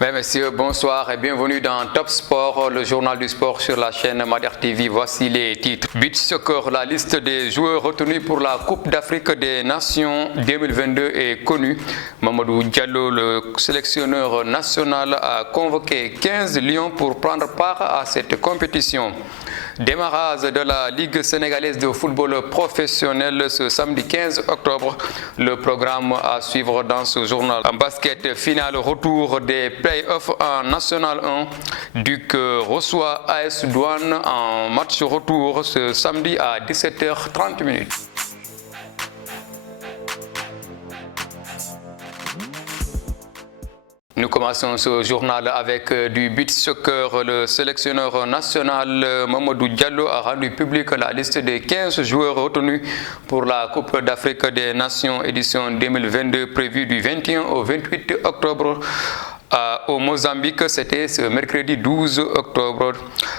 Mesdames, Messieurs, bonsoir et bienvenue dans Top Sport, le journal du sport sur la chaîne Madère TV. Voici les titres. Beach Soccer, la liste des joueurs retenus pour la Coupe d'Afrique des Nations 2022 est connue. Mamadou Diallo, le sélectionneur national, a convoqué 15 lions pour prendre part à cette compétition. Démarrage de la Ligue sénégalaise de football professionnel ce samedi 15 octobre. Le programme à suivre dans ce journal. En basket, finale retour des playoffs en National 1. Duc reçoit AS Douane en match retour ce samedi à 17h30. Nous commençons ce journal avec du beach soccer. Le sélectionneur national Mamadou Diallo a rendu public la liste des 15 joueurs retenus pour la Coupe d'Afrique des Nations édition 2022 prévue du 21 au 28 octobre. Au Mozambique, c'était ce mercredi 12 octobre.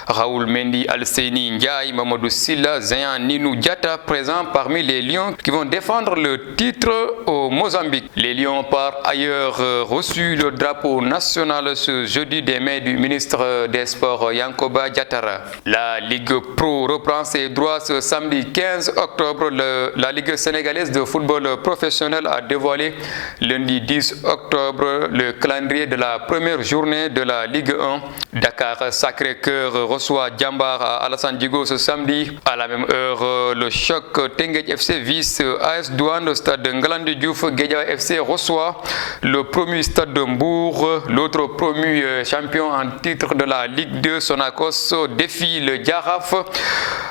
Raoul Mendy, Alseni Ndiaye, Mamadou Silla, Zayan Ninou Diatta présents parmi les Lions qui vont défendre le titre au Mozambique. Les Lions par ailleurs reçu le drapeau national ce jeudi des mains du ministre des Sports Yankoba Diattara. La Ligue Pro reprend ses droits ce samedi 15 octobre. La Ligue sénégalaise de football professionnel a dévoilé lundi 10 octobre le calendrier de la première journée de la Ligue 1. Dakar Sacré-Cœur reçoit Djambar à Alassane Djigo ce samedi. À la même heure, le choc Teungueth FC vice AS Douane au stade Ngalandou Diouf. Guédiawaye FC reçoit le promu stade de Mbour. L'autre promu champion en titre de la Ligue 2, Sonacos, défie le Jaraaf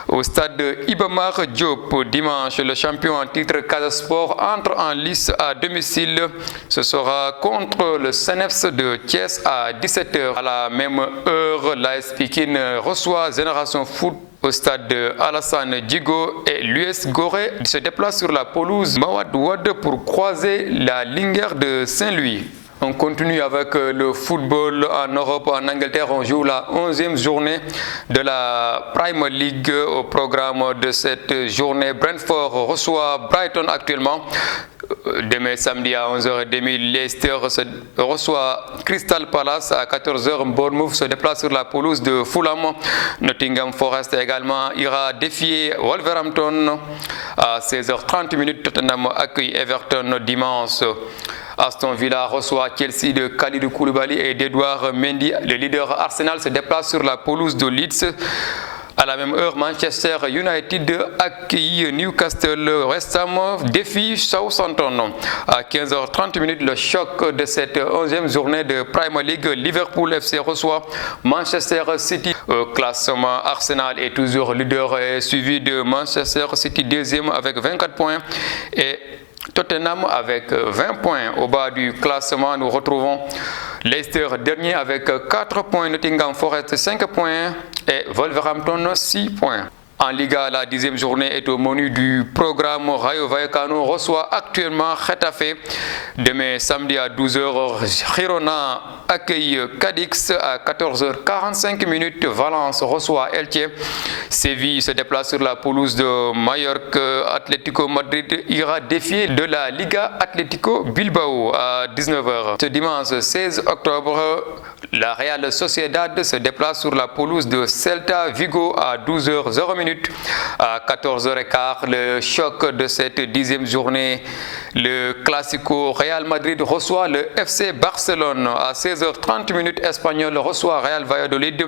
au stade Iba Mar Diop. Dimanche, le champion en titre Casa Sport entre en lice à domicile. Ce sera contre le CNEPS de Thiès à 17h. À la même heure, l'AS Pikine reçoit Génération Foot au stade Alassane Djigo et l'US Gorée se déplace sur la pelouse Mawade Wade pour croiser la Linguère de Saint-Louis. On continue avec le football en Europe. En Angleterre, on joue la 11e journée de la Premier League. Au programme de cette journée, Brentford reçoit Brighton actuellement. Demain samedi à 11h30, Leicester reçoit Crystal Palace. À 14h, Bournemouth se déplace sur la pelouse de Fulham. Nottingham Forest également ira défier Wolverhampton. À 16h30, Tottenham accueille Everton dimanche. Aston Villa reçoit Chelsea de Kalidou Koulibaly et d'Edouard Mendy. Le leader Arsenal se déplace sur la pelouse de Leeds. À la même heure, Manchester United accueille Newcastle. West Ham défie Southampton. À 15h30, le choc de cette 11e journée de Premier League. Liverpool FC reçoit Manchester City. Au classement, Arsenal est toujours leader et suivi de Manchester City deuxième avec 24 points et Tottenham avec 20 points. Au bas du classement, nous retrouvons Leicester dernier avec 4 points, Nottingham Forest 5 points et Wolverhampton 6 points. En Liga, la 10e journée est au menu du programme. Rayo Vallecano reçoit actuellement Getafe. Demain samedi à 12h, Girona accueille Cadix. À 14h45, Valence reçoit Elche. Séville se déplace sur la pelouse de Mallorca. Atlético Madrid ira défier de la Liga Atlético Bilbao à 19h. Ce dimanche 16 octobre, la Real Sociedad se déplace sur la pelouse de Celta Vigo à 12h00. À 14h15, le choc de cette 10e journée, le Classico Real Madrid reçoit le FC Barcelone. À 16h30, Espagnol reçoit Real Valladolid.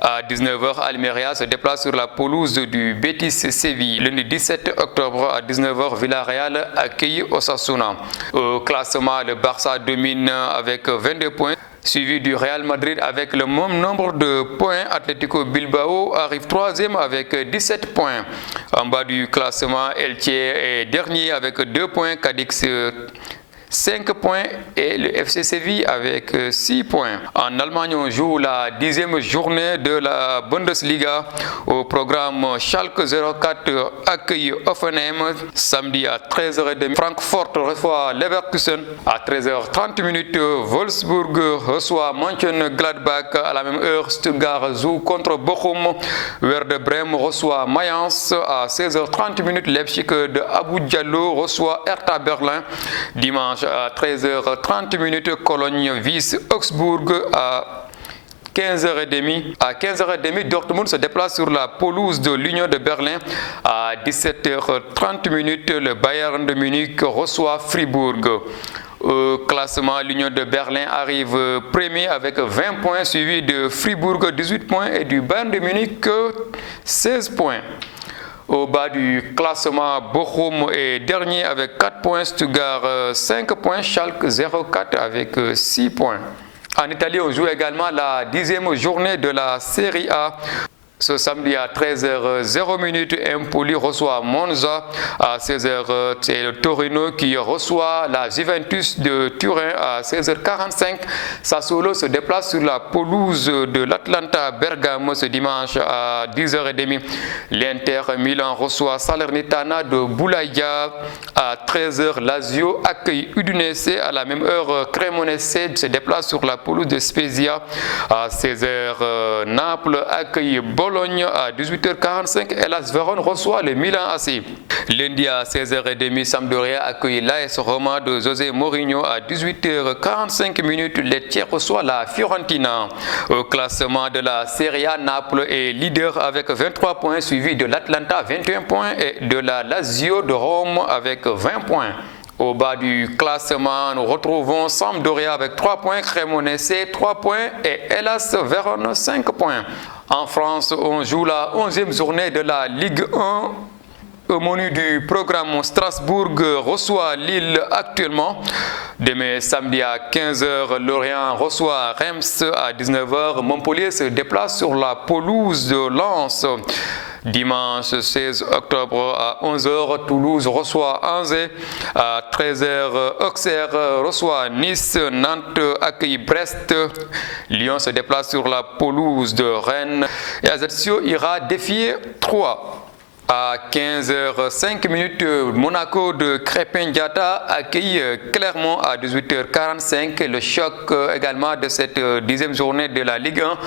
À 19h, Almeria se déplace sur la pelouse du Betis Séville. Lundi 17 octobre à 19h, Villarreal accueille Osasuna. Au classement, le Barça domine avec 22 points. Suivi du Real Madrid avec le même nombre de points. Atlético Bilbao arrive 3e avec 17 points. En bas du classement, Elche est dernier avec 2 points. Cadix 5 points et le FC Séville avec 6 points. En Allemagne, on joue la 10e journée de la Bundesliga. Au programme, Schalke 04 accueille Hoffenheim. Samedi à 13h30, Francfort reçoit Leverkusen. À 13h30, Wolfsburg reçoit Mönchengladbach. À la même heure, Stuttgart joue contre Bochum. Werder Bremen reçoit Mayence. À 16h30, Leipzig de Abou Diallo reçoit Hertha Berlin. Dimanche Dimanche à 13h30, Cologne vs Augsbourg à 15h30. À 15h30, Dortmund se déplace sur la pelouse de l'Union de Berlin. À 17h30, le Bayern de Munich reçoit Fribourg. Au classement, l'Union de Berlin arrive premier avec 20 points, suivi de Fribourg 18 points et du Bayern de Munich 16 points. Au bas du classement, Bochum est dernier avec 4 points, Stuttgart 5 points, Schalke 04 avec 6 points. En Italie, on joue également la 10e journée de la Serie A. Ce samedi à 13h00, Empoli reçoit Monza. À 16h, c'est le Torino qui reçoit la Juventus de Turin. À 16h45, Sassuolo se déplace sur la pelouse de l'Atlanta Bergamo ce dimanche à 10h30. L'Inter Milan reçoit Salernitana de Boulaïa. À 13h, Lazio accueille Udinese. À la même heure, Cremonese se déplace sur la pelouse de Spezia. À 16h, Naples accueille Bologne. À 18h45, Hellas Vérone reçoit le Milan AC. Lundi à 16h30, Sampdoria accueille l'AS Roma de José Mourinho. À 18h45, Lecce reçoit la Fiorentina. Au classement de la Serie A, Naples est leader avec 23 points, suivi de l'Atlanta 21 points et de la Lazio de Rome avec 20 points. Au bas du classement, nous retrouvons Sampdoria avec 3 points, Cremonese 3 points et Hellas Vérone 5 points. En France, on joue la 11e journée de la Ligue 1. Au menu du programme, Strasbourg reçoit Lille actuellement. Demain samedi à 15h, Lorient reçoit Reims. À 19h, Montpellier se déplace sur la pelouse de Lens. Dimanche 16 octobre à 11h, Toulouse reçoit Angers. À 13h, Auxerre reçoit Nice. Nantes accueille Brest. Lyon se déplace sur la pelouse de Rennes. Et Ajaccio ira défier Troyes. À 15h05, Monaco de Crépin Diatta accueille Clermont. À 18h45. Le choc également de cette 10e journée de la Ligue 1.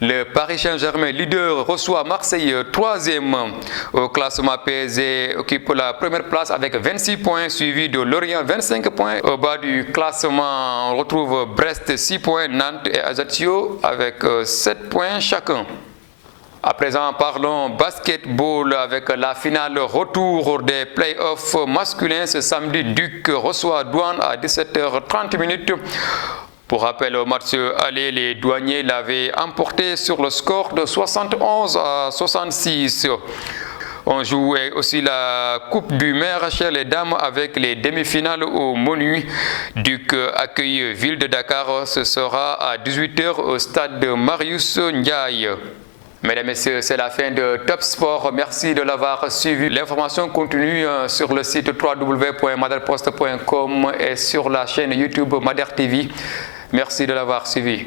Le Paris Saint-Germain, leader, reçoit Marseille, 3e. Au classement, PSG occupe la première place avec 26 points, suivi de Lorient, 25 points. Au bas du classement, on retrouve Brest, 6 points, Nantes et Ajaccio avec 7 points chacun. À présent, parlons basketball avec la finale retour des playoffs masculins. Ce samedi, Duc reçoit Douane à 17h30. Pour rappel, au match aller, les douaniers l'avaient emporté sur le score de 71 à 66. On joue aussi la Coupe du Maire chez les dames avec les demi-finales au menu. Duc accueille Ville de Dakar. Ce sera à 18h au stade de Marius Ndiaye. Mesdames et messieurs, c'est la fin de Top Sport. Merci de l'avoir suivi. L'information continue sur le site www.maderpost.com et sur la chaîne YouTube Mader TV. Merci de l'avoir suivi.